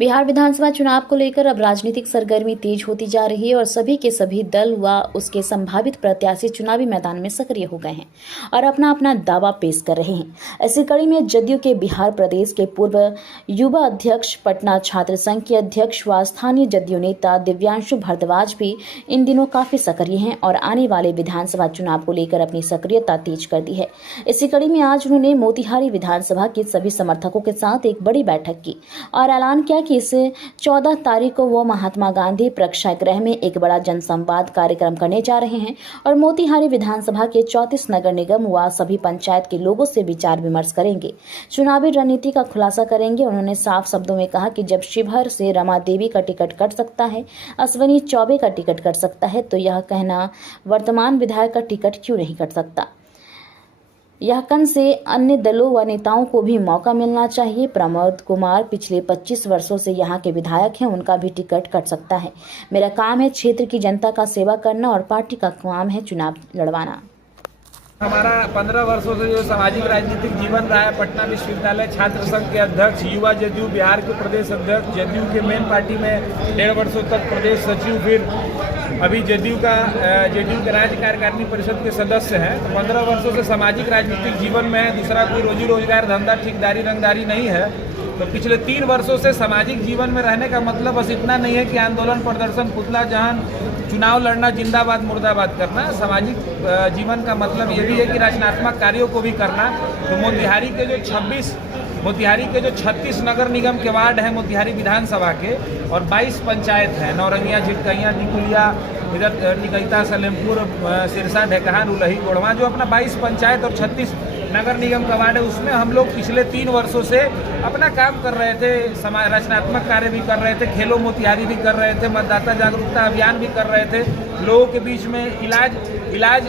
बिहार विधानसभा चुनाव को लेकर अब राजनीतिक सरगर्मी तेज होती जा रही है और सभी के सभी दल व उसके संभावित प्रत्याशी चुनावी मैदान में सक्रिय हो गए हैं और अपना अपना दावा पेश कर रहे हैं। ऐसी कड़ी में जदयू के बिहार प्रदेश के पूर्व युवा अध्यक्ष, पटना छात्र संघ के अध्यक्ष व स्थानीय जदयू नेता दिव्यांशु भारद्वाज भी इन दिनों काफी सक्रिय हैं और आने वाले विधानसभा चुनाव को लेकर अपनी सक्रियता तेज कर दी है। इसी कड़ी में आज उन्होंने मोतिहारी विधानसभा के सभी समर्थकों के साथ एक बड़ी बैठक की और ऐलान किया कि इस 14 तारीख को वो महात्मा गांधी प्रेक्षागृह में एक बड़ा जनसंवाद कार्यक्रम करने जा रहे हैं और मोतिहारी विधानसभा के 34 नगर निगम व सभी पंचायत के लोगों से विचार विमर्श करेंगे, चुनावी रणनीति का खुलासा करेंगे। उन्होंने साफ शब्दों में कहा कि जब शिवहर से रमा देवी का टिकट कट सकता है, अश्विनी चौबे का टिकट कट सकता है, तो यह कहना वर्तमान विधायक का टिकट क्यों नहीं कट सकता। यह कन से अन्य दलों व नेताओं को भी मौका मिलना चाहिए। प्रमोद कुमार पिछले 25 वर्षों से यहाँ के विधायक हैं, उनका भी टिकट कट सकता है। मेरा काम है क्षेत्र की जनता का सेवा करना और पार्टी का काम है चुनाव लड़वाना। हमारा 15 वर्षों से जो सामाजिक राजनीतिक जीवन रहा है, पटना विश्वविद्यालय छात्र संघ के अध्यक्ष, युवा जदयू बिहार के प्रदेश अध्यक्ष, जदयू के मेन पार्टी में 1.5 वर्षों तक प्रदेश सचिव, फिर अभी जदयू के राज्य कार्यकारिणी परिषद के सदस्य हैं। 15 वर्षों से सामाजिक राजनीतिक जीवन में है, दूसरा कोई रोजी रोजगार, धंधा, ठेकेदारी, रंगदारी नहीं है। तो पिछले 3 वर्षों से सामाजिक जीवन में रहने का मतलब बस इतना नहीं है कि आंदोलन, प्रदर्शन, पुतला दहन, चुनाव लड़ना, जिंदाबाद मुर्दाबाद करना। सामाजिक जीवन का मतलब ये भी है कि रचनात्मक कार्यों को भी करना। तो मोतिहारी के जो 36 नगर निगम के वार्ड हैं मोतिहारी विधानसभा के और 22 पंचायत हैं, नौरंगिया, झिटकैया, निकुलिया, इधर टिकैता, सलेमपुर, सिरसा, ढेकहान, उलही, गोढ़वा, जो अपना 22 पंचायत और 36 नगर निगम का वार्ड है, उसमें हम लोग पिछले 3 वर्षों से अपना काम कर रहे थे। रचनात्मक कार्य भी कर रहे थे, खेलो मोतिहारी भी कर रहे थे, मतदाता जागरूकता अभियान भी कर रहे थे, लोगों के बीच में इलाज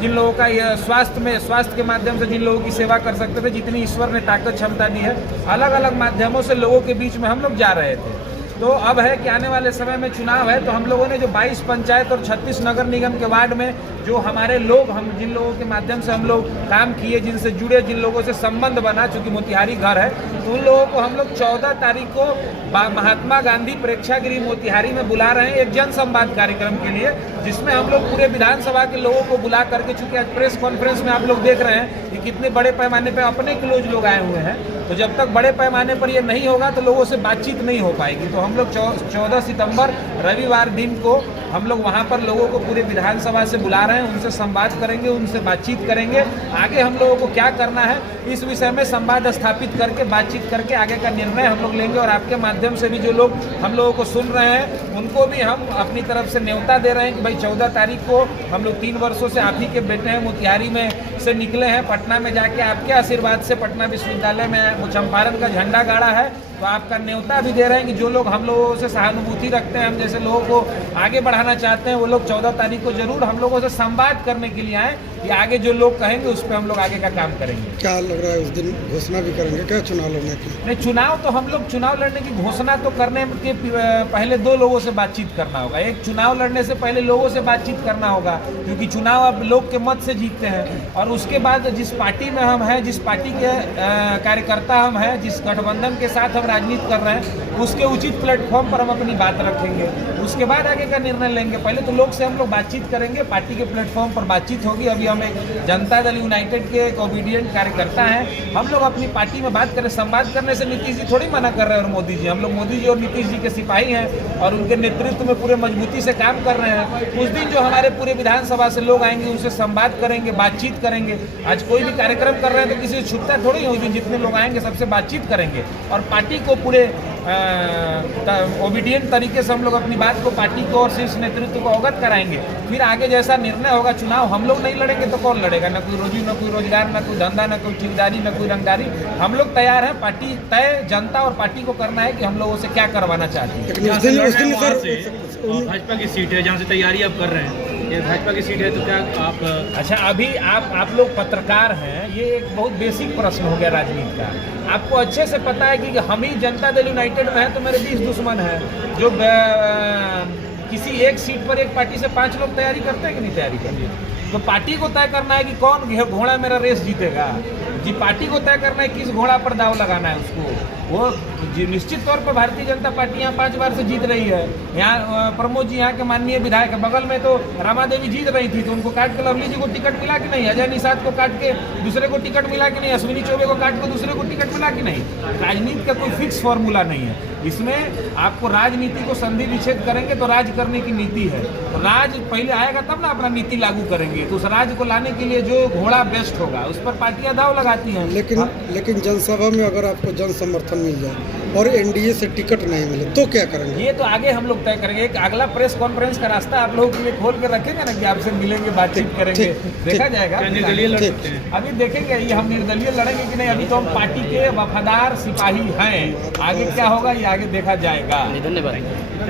जिन लोगों का स्वास्थ्य के माध्यम से जिन लोगों की सेवा कर सकते थे, जितनी ईश्वर ने ताकत क्षमता दी है, अलग अलग माध्यमों से लोगों के बीच में हम लोग जा रहे थे। तो अब है कि आने वाले समय में चुनाव है, तो हम लोगों ने जो 22 पंचायत और 36 नगर निगम के वार्ड में जो हमारे लोग, हम जिन लोगों के माध्यम से हम लोग काम किए, जिनसे जुड़े, जिन लोगों से संबंध बना, चूंकि मोतिहारी घर है, तो उन लोगों को हम लोग 14 तारीख को महात्मा गांधी प्रेक्षागृह मोतिहारी में बुला रहे हैं एक जन संवाद कार्यक्रम के लिए, जिसमें हम लोग पूरे विधानसभा के लोगों को बुला करके, चूंकि आज प्रेस कॉन्फ्रेंस में आप लोग देख रहे हैं कि कितने बड़े पैमाने पर अपने क्लोज लोग आए हुए हैं, तो जब तक बड़े पैमाने पर ये नहीं होगा तो लोगों से बातचीत नहीं हो पाएगी। तो हम लोग 14 सितंबर रविवार दिन को हम लोग वहाँ पर लोगों को पूरे विधानसभा से बुला रहे हैं, उनसे संवाद करेंगे, उनसे बातचीत करेंगे। आगे हम लोगों को क्या करना है इस विषय में संवाद स्थापित करके, बातचीत करके आगे का निर्णय हम लोग लेंगे। और आपके माध्यम से भी जो लोग हम लोगों को सुन रहे हैं, उनको भी हम अपनी तरफ से न्योता दे रहे हैं कि भाई 14 तारीख को हम लोग 3 वर्षों से आप ही के बेटे हैं, मोतिहारी में से निकले हैं, पटना में जाके आपके आशीर्वाद से पटना विश्वविद्यालय में चंपारण का झंडा गाड़ा है। तो आपका न्योता भी दे रहे हैं कि जो लोग हम लोगों से सहानुभूति रखते हैं, हम जैसे लोगों को आगे बढ़ाना चाहते हैं, वो लोग 14 तारीख को जरूर हम लोगों से संवाद करने के लिए आए कि आगे जो लोग कहेंगे उस पर हम लोग आगे का काम करेंगे। क्या लग रहा है उस दिन घोषणा भी करेंगे क्या चुनाव लड़ने की? नहीं, चुनाव तो हम लोग चुनाव लड़ने की घोषणा तो करने के पहले 2 लोगों से बातचीत करना होगा। एक, चुनाव लड़ने से पहले लोगों से बातचीत करना होगा, क्योंकि चुनाव अब लोग के मत से जीतते हैं। और उसके बाद जिस पार्टी में हम हैं, जिस पार्टी के कार्यकर्ता हम हैं, जिस गठबंधन के साथ हम राजनीति कर रहे हैं, उसके उचित प्लेटफॉर्म पर हम अपनी बात रखेंगे, उसके बाद आगे का निर्णय लेंगे। पहले तो लोग से हम लोग बातचीत करेंगे, पार्टी के प्लेटफॉर्म पर बातचीत होगी। अभी हम एक जनता दल यूनाइटेड के एक ओबीडियंट कार्यकर्ता हैं, हम लोग अपनी पार्टी में बात करें। संवाद करने से नीतीश जी थोड़ी मना कर रहे हैं और मोदी जी, हम लोग मोदी जी और नीतीश जी के सिपाही हैं और उनके नेतृत्व में पूरे मजबूती से काम कर रहे हैं। उस दिन जो हमारे पूरे विधानसभा से लोग आएंगे, उनसे संवाद करेंगे, बातचीत करेंगे। आज कोई भी कार्यक्रम कर रहे हैं तो किसी से छुट्टा थोड़ी है, उस दिन जितने लोग आएंगे सबसे बातचीत करेंगे और पार्टी को पूरे ओबीडियंट तरीके से हम लोग अपनी बात को पार्टी को और शीर्ष नेतृत्व को अवगत कराएंगे। फिर आगे जैसा निर्णय होगा, चुनाव हम लोग नहीं लड़ेंगे तो कौन लड़ेगा? न कोई रोजी, न कोई रोजगार, न कोई धंधा, न कोई ठेकेदारी, न कोई रंगदारी। हम लोग तैयार हैं, पार्टी तय जनता और पार्टी को करना है कि हम लोगों से क्या करवाना चाहती है। भाजपा की सीट है जहाँ से तैयारी आप कर रहे हैं, ये भाजपा की सीट है, तो क्या आप? अच्छा, अभी आप लोग पत्रकार हैं, ये एक बहुत बेसिक प्रश्न हो गया राजनीति का। आपको अच्छे से पता है कि हम ही जनता दल यूनाइटेड में है तो मेरे 20 दुश्मन हैं। जो किसी एक सीट पर एक पार्टी से 5 लोग तैयारी करते हैं कि नहीं तैयारी करते? तो पार्टी को तय करना है कि कौन घोड़ा मेरा रेस जीतेगा। जी पार्टी को तय करना है किस घोड़ा पर दाव लगाना है उसको। वो निश्चित तौर पर भारतीय जनता पार्टी यहाँ 5 बार से जीत रही है। यहाँ प्रमोद जी यहाँ के माननीय विधायक है, बगल में तो रमा देवी जीत रही थी तो उनको काट के लवली जी को टिकट मिला कि नहीं, अजय निषाद को काट के दूसरे को टिकट मिला कि नहीं, अश्विनी चौबे को काट के दूसरे को टिकट मिला कि नहीं। राजनीति का कोई फिक्स फॉर्मूला नहीं है, इसमें आपको राजनीति को संधि विच्छेद करेंगे तो राज करने की नीति है, तो राज पहले आएगा तब ना अपना नीति लागू करेंगे। तो उस राज को लाने के लिए जो घोड़ा बेस्ट होगा उस पर पार्टियां दाव लगाती हैं। लेकिन जनसभा में अगर आपको जन समर्थन मिल जाए और एनडीए से टिकट नहीं मिले तो क्या करेंगे? ये तो आगे हम लोग तय करेंगे। एक अगला प्रेस कॉन्फ्रेंस का रास्ता आप लोगों के लिए खोल के रखेंगे ना कि आपसे मिलेंगे, बातचीत करेंगे, देखा जाएगा। निर्दलीय लड़ सकते हैं। अभी देखेंगे ये हम निर्दलीय लड़ेंगे कि नहीं। अभी तो हम पार्टी के वफादार सिपाही हैं, आगे क्या होगा ये आगे देखा जाएगा। धन्यवाद।